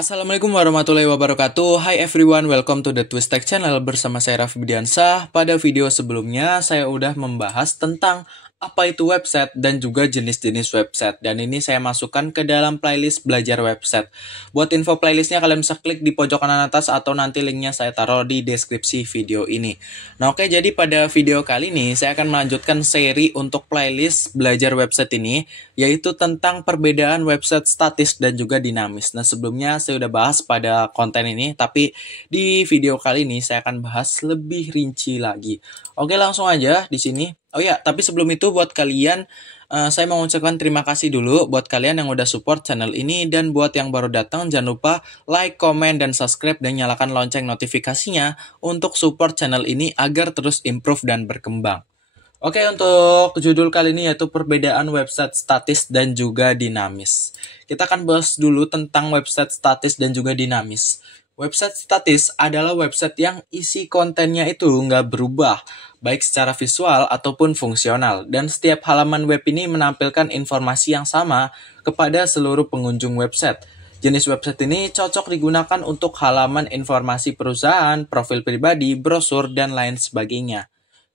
Assalamualaikum warahmatullahi wabarakatuh. Hi everyone, welcome to the Twist Tech Channel bersama saya Raffi Bidiansah. Pada video sebelumnya saya udah membahas tentang apa itu website dan juga jenis-jenis website. Dan ini saya masukkan ke dalam playlist belajar website. Buat info playlistnya kalian bisa klik di pojok kanan atas atau nanti linknya saya taruh di deskripsi video ini. Nah oke, jadi pada video kali ini saya akan melanjutkan seri untuk playlist belajar website ini, yaitu tentang perbedaan website statis dan juga dinamis. Nah sebelumnya saya udah bahas pada konten ini, tapi di video kali ini saya akan bahas lebih rinci lagi. Oke, langsung aja di sini. Oh ya, tapi sebelum itu buat kalian, saya mau mengucapkan terima kasih dulu buat kalian yang udah support channel ini, dan buat yang baru datang jangan lupa like, comment, dan subscribe, dan nyalakan lonceng notifikasinya untuk support channel ini agar terus improve dan berkembang. Oke, untuk judul kali ini yaitu perbedaan website statis dan juga dinamis. Kita akan bahas dulu tentang website statis dan juga dinamis. Website statis adalah website yang isi kontennya itu nggak berubah, baik secara visual ataupun fungsional. Dan setiap halaman web ini menampilkan informasi yang sama kepada seluruh pengunjung website. Jenis website ini cocok digunakan untuk halaman informasi perusahaan, profil pribadi, brosur, dan lain sebagainya.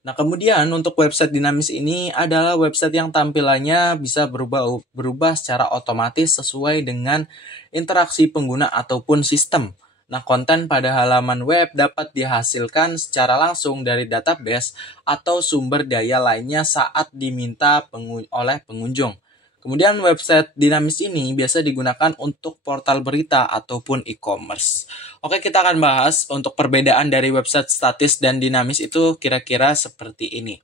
Nah, kemudian untuk website dinamis ini adalah website yang tampilannya bisa berubah secara otomatis sesuai dengan interaksi pengguna ataupun sistem. Nah, konten pada halaman web dapat dihasilkan secara langsung dari database atau sumber daya lainnya saat diminta oleh pengunjung. Kemudian website dinamis ini biasa digunakan untuk portal berita ataupun e-commerce. Oke, kita akan bahas untuk perbedaan dari website statis dan dinamis itu kira-kira seperti ini.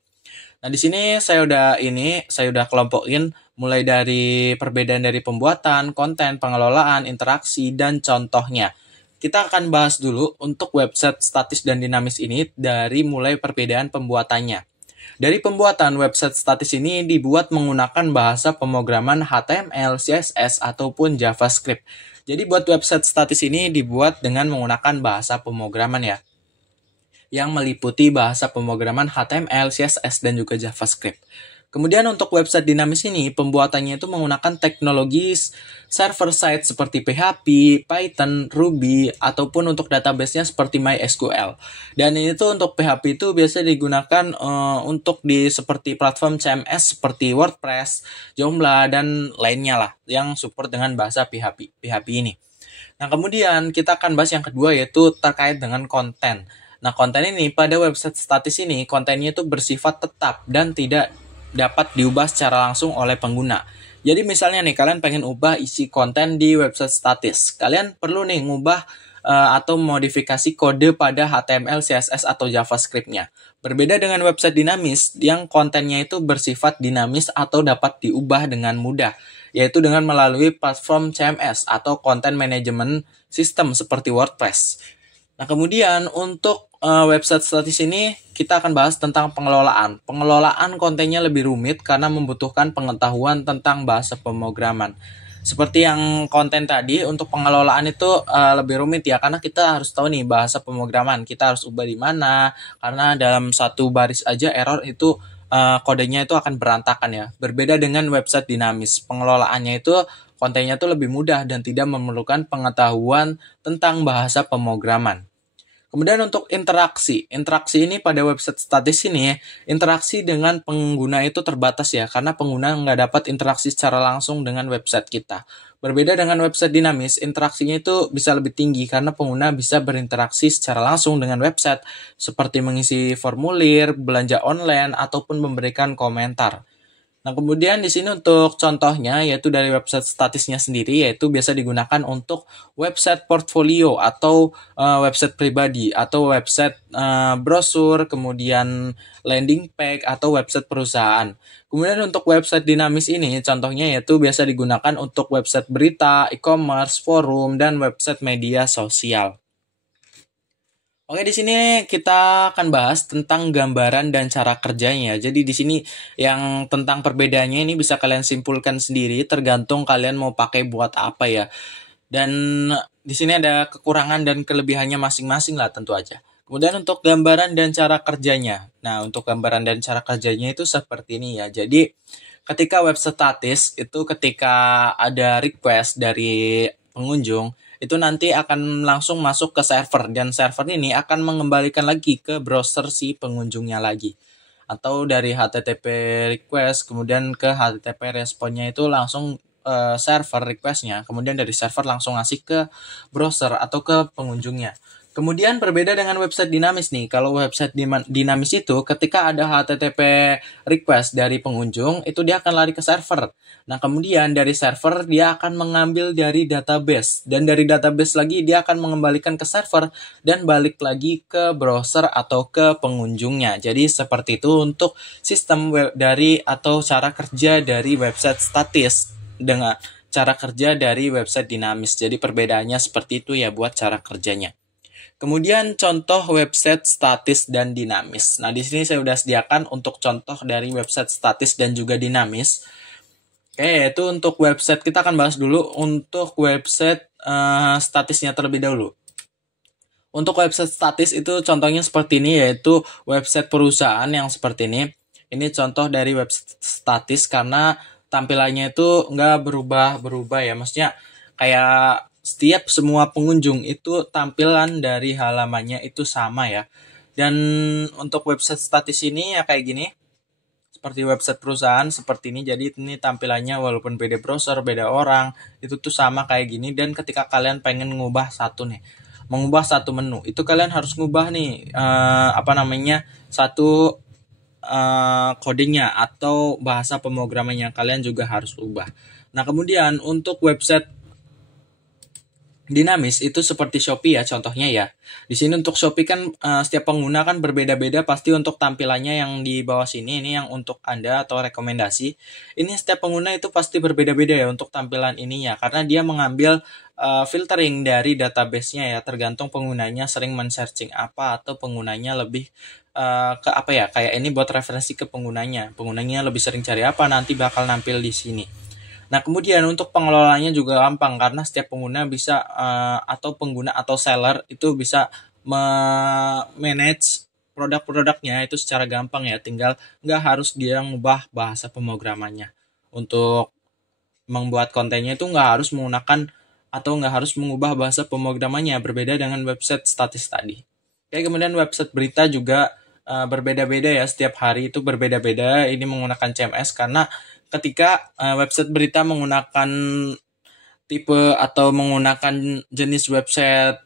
Nah, di sini saya udah kelompokin mulai dari perbedaan dari pembuatan, konten, pengelolaan, interaksi, dan contohnya. Kita akan bahas dulu untuk website statis dan dinamis ini dari mulai perbedaan pembuatannya. Dari pembuatan, website statis ini dibuat menggunakan bahasa pemrograman HTML, CSS, ataupun JavaScript. Jadi buat website statis ini dibuat dengan menggunakan bahasa pemrograman ya, yang meliputi bahasa pemrograman HTML, CSS, dan juga JavaScript. Kemudian untuk website dinamis ini, pembuatannya itu menggunakan teknologi server-side seperti PHP, Python, Ruby, ataupun untuk database-nya seperti MySQL. Dan ini tuh untuk PHP itu biasa digunakan untuk di seperti platform CMS seperti WordPress, Joomla, dan lainnya lah yang support dengan bahasa PHP ini. Nah, kemudian kita akan bahas yang kedua yaitu terkait dengan konten. Nah, konten ini pada website statis ini kontennya itu bersifat tetap dan tidak dapat diubah secara langsung oleh pengguna. Jadi misalnya nih kalian pengen ubah isi konten di website statis, kalian perlu nih ngubah atau modifikasi kode pada HTML, CSS, atau JavaScript-nya. Berbeda dengan website dinamis yang kontennya itu bersifat dinamis atau dapat diubah dengan mudah, yaitu dengan melalui platform CMS atau Content Management System seperti WordPress. Nah, kemudian untuk website statis ini kita akan bahas tentang pengelolaan. Pengelolaan kontennya lebih rumit karena membutuhkan pengetahuan tentang bahasa pemrograman. Seperti yang konten tadi, untuk pengelolaan itu lebih rumit ya, karena kita harus tahu nih bahasa pemrograman. Kita harus ubah di mana, karena dalam satu baris aja error itu kodenya itu akan berantakan ya. Berbeda dengan website dinamis, pengelolaannya itu kontennya itu lebih mudah dan tidak memerlukan pengetahuan tentang bahasa pemrograman. Kemudian untuk interaksi ini pada website statis ini, interaksi dengan pengguna itu terbatas ya, karena pengguna nggak dapat interaksi secara langsung dengan website kita. Berbeda dengan website dinamis, interaksinya itu bisa lebih tinggi karena pengguna bisa berinteraksi secara langsung dengan website, seperti mengisi formulir, belanja online, ataupun memberikan komentar. Nah, kemudian di sini untuk contohnya yaitu dari website statisnya sendiri, yaitu biasa digunakan untuk website portfolio atau website pribadi atau website brosur, kemudian landing page atau website perusahaan. Kemudian untuk website dinamis ini contohnya yaitu biasa digunakan untuk website berita, e-commerce, forum, dan website media sosial. Oke, di sini kita akan bahas tentang gambaran dan cara kerjanya. Jadi di sini yang tentang perbedaannya ini bisa kalian simpulkan sendiri, tergantung kalian mau pakai buat apa ya. Dan di sini ada kekurangan dan kelebihannya masing-masing lah tentu aja. Kemudian untuk gambaran dan cara kerjanya. Nah, untuk gambaran dan cara kerjanya itu seperti ini ya. Jadi ketika web statis itu ketika ada request dari pengunjung, itu nanti akan langsung masuk ke server, dan server ini akan mengembalikan lagi ke browser si pengunjungnya lagi. Atau dari HTTP request kemudian ke HTTP responnya itu langsung server requestnya, kemudian dari server langsung ngasih ke browser atau ke pengunjungnya. Kemudian berbeda dengan website dinamis nih. Kalau website dinamis itu ketika ada HTTP request dari pengunjung, itu dia akan lari ke server. Nah, kemudian dari server dia akan mengambil dari database, dan dari database lagi dia akan mengembalikan ke server dan balik lagi ke browser atau ke pengunjungnya. Jadi seperti itu untuk sistem dari atau cara kerja dari website statis dengan cara kerja dari website dinamis. Jadi perbedaannya seperti itu ya buat cara kerjanya. Kemudian contoh website statis dan dinamis. Nah, di sini saya sudah sediakan untuk contoh dari website statis dan juga dinamis. Oke, itu untuk website. Kita akan bahas dulu untuk website statisnya terlebih dahulu. Untuk website statis itu contohnya seperti ini, yaitu website perusahaan yang seperti ini. Ini contoh dari website statis karena tampilannya itu nggak berubah-berubah ya. Maksudnya kayak setiap semua pengunjung itu tampilan dari halamannya itu sama ya. Dan untuk website statis ini ya kayak gini. Seperti website perusahaan seperti ini. Jadi ini tampilannya walaupun beda browser, beda orang, itu tuh sama kayak gini. Dan ketika kalian pengen mengubah satu menu, itu kalian harus ngubah nih satu codingnya atau bahasa pemrogramannya kalian juga harus ubah. Nah, kemudian untuk website dinamis itu seperti Shopee ya contohnya ya. Di sini untuk Shopee kan setiap pengguna kan berbeda-beda pasti untuk tampilannya. Yang di bawah sini ini yang untuk Anda atau rekomendasi. Ini setiap pengguna itu pasti berbeda-beda ya untuk tampilan ininya karena dia mengambil filtering dari database-nya ya, tergantung penggunanya sering men-searching apa atau penggunanya lebih ke apa ya, kayak ini buat referensi ke penggunanya. Penggunanya lebih sering cari apa nanti bakal nampil di sini. Nah, kemudian untuk pengelolaannya juga gampang karena setiap pengguna bisa atau pengguna atau seller itu bisa manage produk-produknya itu secara gampang ya, tinggal nggak harus dia ngubah bahasa pemrogramannya. Untuk membuat kontennya itu nggak harus menggunakan atau nggak harus mengubah bahasa pemrogramannya, berbeda dengan website statis tadi. Oke, kemudian website berita juga berbeda-beda ya, setiap hari itu berbeda-beda. Ini menggunakan CMS karena ketika website berita menggunakan tipe atau menggunakan jenis website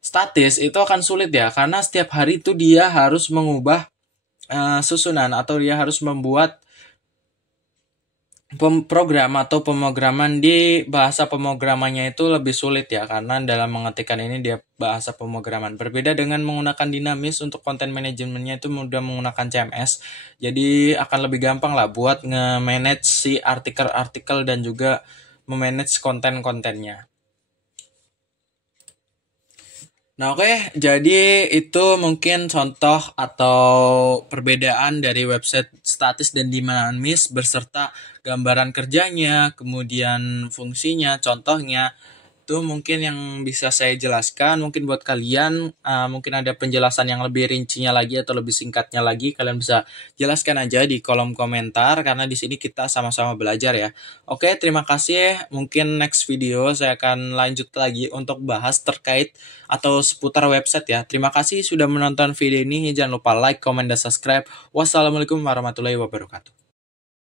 statis itu akan sulit ya, karena setiap hari itu dia harus mengubah susunan atau dia harus membuat program atau pemrograman di bahasa pemrogramannya itu lebih sulit ya, karena dalam mengetikkan ini dia bahasa pemrograman. Berbeda dengan menggunakan dinamis, untuk konten manajemennya itu mudah menggunakan CMS. Jadi akan lebih gampang lah buat nge-manage si artikel-artikel dan juga memanage konten-kontennya. Nah, oke, jadi itu mungkin contoh atau perbedaan dari website statis dan dinamis beserta gambaran kerjanya, kemudian fungsinya, contohnya. Itu mungkin yang bisa saya jelaskan. Mungkin buat kalian mungkin ada penjelasan yang lebih rincinya lagi atau lebih singkatnya lagi, kalian bisa jelaskan aja di kolom komentar karena di sini kita sama-sama belajar ya. Oke, terima kasih. Mungkin next video saya akan lanjut lagi untuk bahas terkait atau seputar website ya. Terima kasih sudah menonton video ini. Jangan lupa like, comment, dan subscribe. Wassalamualaikum warahmatullahi wabarakatuh.